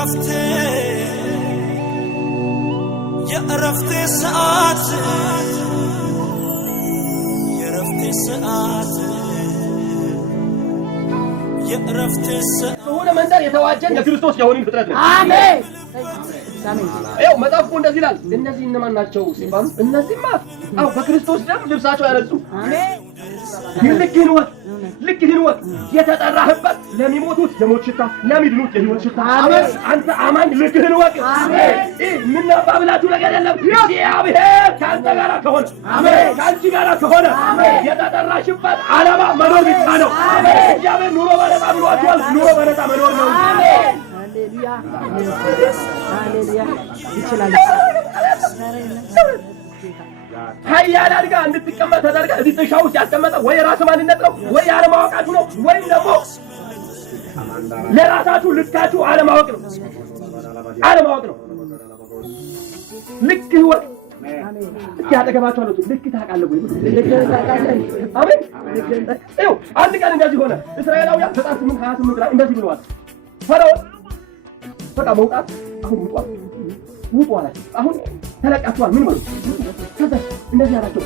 يعرفتي ساعات هو من دار يتواجد لكريستوس يهونين فطرتنا آمين ايوه مطافو እንደዚህ ይላል እነዚህ እነማን ናቸው ሲባሉ እነዚህማ አው በክርስቶስ ደም ልብሳቸው ያነጹ አሜን ልክህን ወቅ የተጠራህበት ለሚሞቱት የሞት ሽታ ለሚድኑት የህይወት ሽታ አሜን አንተ አማኝ ልክህን ወቅ አሜን ምን አባብላችሁ ነገር የለም እግዚአብሔር ካንተ ጋር ከሆነ አሜን ካንቺ ጋር ከሆነ የተጠራሽበት ዓላማ መኖር ብቻ ነው አሜን እግዚአብሔር ኑሮ በነፃ ብሏችኋል ኑሮ በነፃ መኖር ነው አሜን ሃሌሉያ ሃሌሉያ ይችላል ኃያል አድርጋ እንድትቀመጥ ተደርጋ እዚህ ጥሻው ሲያስቀመጠ ወይ ራስ ማንነት ነው ወይ አለማወቃችሁ ነው ወይም ደግሞ ለራሳችሁ ልካችሁ አለማወቅ ነው ልክ ወቅ ያጠገባችሁ አለው ልክ ታውቃለህ ወይ አሜን ይኸው አንድ ቀን እንደዚህ ሆነ እስራኤላውያን ዘጸአት 8:28 ላይ እንደዚህ ብለዋል ፈርዖን በቃ መውጣት አሁን ውጡ አላቸው አሁን ተለቃችኋል ምን ማለት ከዛ እንደዚህ አላቸው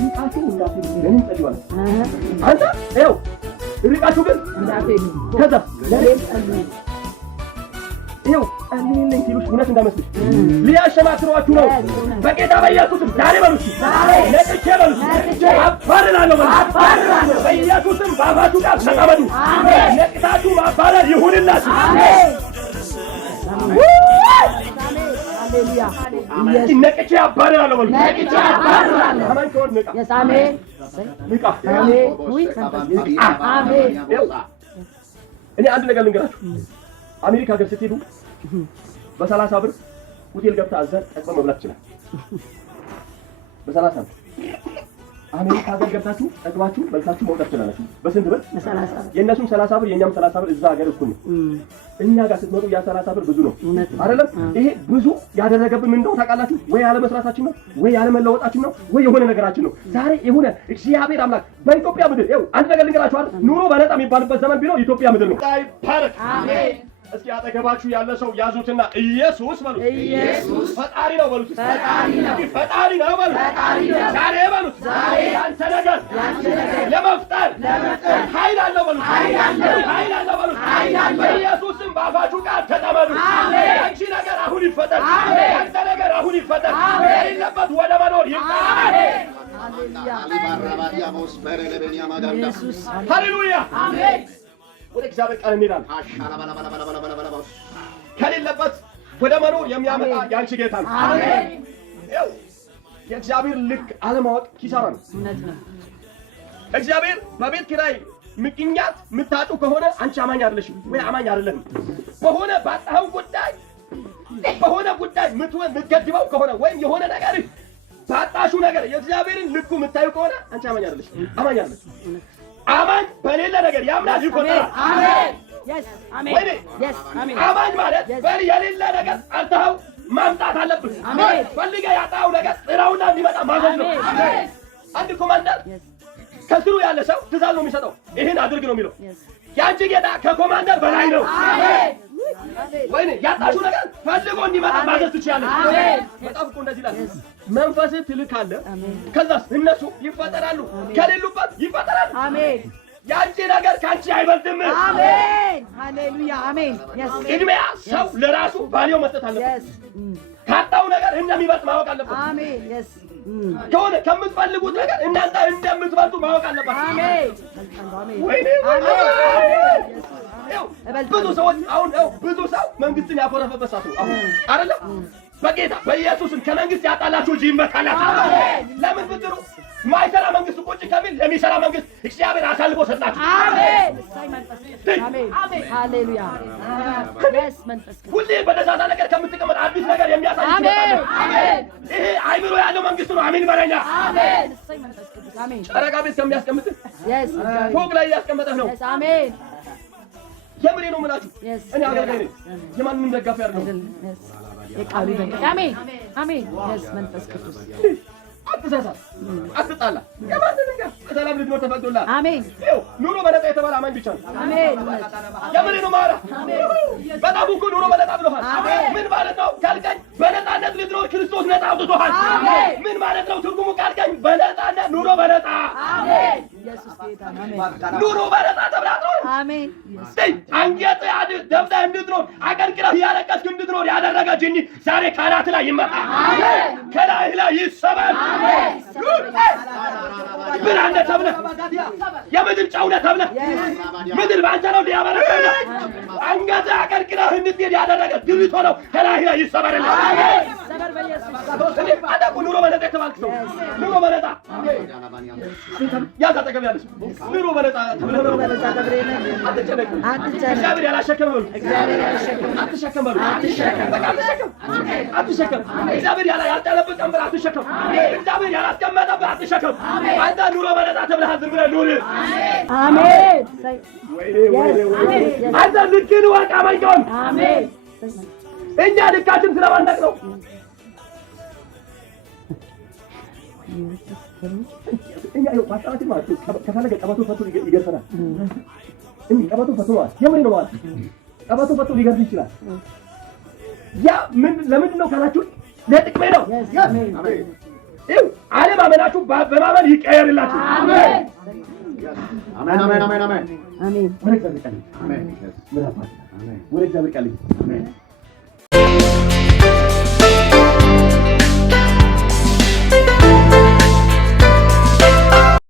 ሪቃችሁ እንዳትሉ ለምን ጸልዩዋል አንተ ይኸው ሪቃችሁ ግን እንዳትሉ ከዛ ለምን ጸልዩ ይኸው ጸልዩልኝ ሲሉሽ እውነት እንዳይመስልሽ ሊያሸማትሯችሁ ነው በጌታ በኢየሱስም ዛሬ በሉት ለጥቼ በሉት አባርራለሁ በኢየሱስም ባፋችሁ ጋር ተቀመጡ ነቅታችሁ ማባረር ይሁንላችሁ ሃሌሉያ ነቅቼ አባርራለሁ በሉት ነቅቼ አባርራለሁ አማን ከሆነ ነቃ አሜን ነቃ አሜን አሜን እኔ አንድ ነገር ልንገራችሁ አሜሪካ ሀገር ስትሄዱ በ30 ብር ሆቴል ገብታ አዘር ጠቅመ መብላት ይችላል በ30 ብር አሜሪካ ሀገር ገብታችሁ ጠቅማችሁ በልታችሁ መውጣት ይችላልችሁ በስንት ብር በ30 የእነሱም 30 ብር የኛም 30 ብር እዛ ሀገር እኩል ነው እኛ ጋር ስትመጡ ያ 30 ብር ብዙ ነው አይደለም ይሄ ብዙ ያደረገብን ምን እንደው ታውቃላችሁ ወይ ያለ መስራታችን ነው ወይ ያለ መለወጣችን ነው ወይ የሆነ ነገራችን ነው ዛሬ የሆነ እግዚአብሔር አምላክ በኢትዮጵያ ምድር ይኸው አንድ ነገር ልንገራችሁ አይደል ኑሮ በነፃ የሚባልበት ዘመን ቢኖር ኢትዮጵያ ምድር ነው አሜን እስኪ አጠገባችሁ ያለ ሰው ያዙትና ኢየሱስ በሉት ኢየሱስ ፈጣሪ ነው በሉት ፈጣሪ ነው በሉት ዛሬ በሉት ያንተ ነገር ለመፍጠር ኃይል አለው በሉት ኃይል አለው በሉት በኢየሱስም ባፋችሁ ቃል ተጠመዱ ያንቺ ነገር አሁን ይፈጠር ያንተ ነገር አሁን ይፈጠር የሌለበት ወደ መኖር ይምጣ ሃሌሉያ አሜን ወደ እግዚአብሔር ቃል እንሄዳለን ከሌለበት ወደ መኖር የሚያመጣ ያንቺ ጌታ ነው አሜን ያው የእግዚአብሔር ልክ አለማወቅ ኪሳራ ነው እውነት ነው እግዚአብሔር በቤት ኪራይ ምክንያት ምታጡ ከሆነ አንቺ አማኝ አይደለሽም ወይ አማኝ አይደለም በሆነ ባጣው ጉዳይ ምትገድበው ከሆነ ወይም የሆነ ነገር ባጣሹ ነገር የእግዚአብሔርን ልኩ ምታዩ ከሆነ አንቺ አማኝ አይደለሽም አማኝ አይደለሽም አማኝ በሌላ ነገር ያምናል ይቆጠራል አሜን yes አሜን yes አሜን አማኝ ማለት በሌላ ነገር አንተው ማምጣት አለብህ አሜን ፈልገ ያጣው ነገር ጥራውና እንዲመጣ ማዘዝ ነው አሜን አንድ ኮማንደር ከስሩ ያለ ሰው ትእዛዝ ነው የሚሰጠው ይሄን አድርግ ነው የሚለው ያንቺ ጌታ ከኮማንደር በላይ ነው አሜን ወይኔ ያጣሽው ነገር ፈልጎ እንዲመጣ ማዘዝ ትችያለሽ አሜን በጣም እኮ እንደዚህ ይላል መንፈስ ትልካለህ ከዛስ እነሱ ይፈጠራሉ ከሌሉበት ይፈጠራሉ አሜን ያንቺ ነገር ካንቺ አይበልጥም አሜን ሃሌሉያ አሜን እድሜያ ሰው ለራሱ ባሊው መስጠት አለበት ካጣው ነገር እንደሚበልጥ ማወቅ አለበት አሜን ከሆነ ከምትፈልጉት ነገር እናንተ እንደምትበልጡ ማወቅ አለበት አሜን ወይኔ ብዙ ሰዎች አሁን ብዙ ሰው መንግስትን ያፈረፈበት ሰዓት ነው አሁን አይደለም በጌታ በኢየሱስም ከመንግስት ያጣላችሁ እጅ ይመታላችሁ አሜን ለምን ብትሩ ማይሰራ መንግስት ቁጭ ከሚል ለሚሰራ መንግስት እግዚአብሔር አሳልፎ ሰጣችሁ አሜን አሜን ሃሌሉያ yes መንፈስ ሁሌ በደዛታ ነገር ከምትቀመጥ አዲስ ነገር የሚያሳይ አሜን ይሄ አይምሮ ያለው መንግስት ነው አሜን በረኛ አሜን መንፈስ ቅዱስ አሜን ጨረቃ ቤት ከሚያስቀምጥ yes ፎቅ ላይ ያስቀመጠህ ነው አሜን የምሬ ነው የምላችሁ እኔ አገልጋይ ነኝ የማንንም ደጋፊ አይደለም የቃሉ አሜን አሜን yes መንፈስ ቅዱስ አትሳሳት፣ አትጣላ። የማንንም ጋር በሰላም ልትኖር ተፈቅዶልሃል። አሜን። ይኸው ኑሮ በነፃ የተባለ አማኝ ብቻ ነው። አሜን። የምሬን ነው የማወራህ። በጣም እኮ ኑሮ በነፃ ብሎሃል። ምን ማለት ነው ካልከኝ፣ በነፃነት ልትኖር ክርስቶስ ነፃ አውጥቶሃል። ምን ማለት ነው ትርጉሙ ካልከኝ፣ በነፃነት ኑሮ በነፃ ኑሮ በነፃ ተብላትኖር። አሜን። አንገትህ ደፍተህ እንድትኖር አቀርቅረህ እያለቀስክ እንድትኖር ያደረገች እንጂ ዛሬ ከአናትህ ላይ ይመጣ፣ ከላይህ ላይ ይሰበር። ብርሃን ነህ ተብለህ የምድር ጨው ነህ ተብለህ ምድር በአንተ ነው ሊያበረከለ አንገትህ አቀርቅረህ እንድትሄድ ያደረገ ድሪቶ ነው፣ ከላይህ ላይ ይሰበርልህ። አንተ እኮ ኑሮ በነፃ የተባልክ ሰው ኑሮ በነፃ ያዝ አጠገብ ያለች ኑሮ በነፃ አትጨነቅ። እግዚአብሔር ያላሸከመ በሉ አትሸከም በሉ አትሸከም። እግዚአብሔር ያልጠለብህ ቀንበር አትሸከም። እግዚአብሔር ያላስቀመጠብህ አትሸከም። አንተ ኑሮ በነፃ ተብለሃል። ዝም ብለህ ኑር። አሜን። አንተ ልክህን ወቅ አመንከውን። እኛ ልካችን ስለማናውቅ ነው። እኛ ማጣራችን ማለት ከፈለገ ቀበቶ ፈቶ ይገርፈናል። ቀበቶ ፈቶ ማለት የምሬ ነው ማለት ቀበቶ ፈቶ ሊገርፍ ይችላል። ያ ምን ለምንድን ነው ካላችሁ ለጥቅሜ ነው። አለማመናችሁ በማመን ይቀየርላችሁ። አሜን አሜን አሜን አሜን አሜን። ወደ እግዚአብሔር ቃል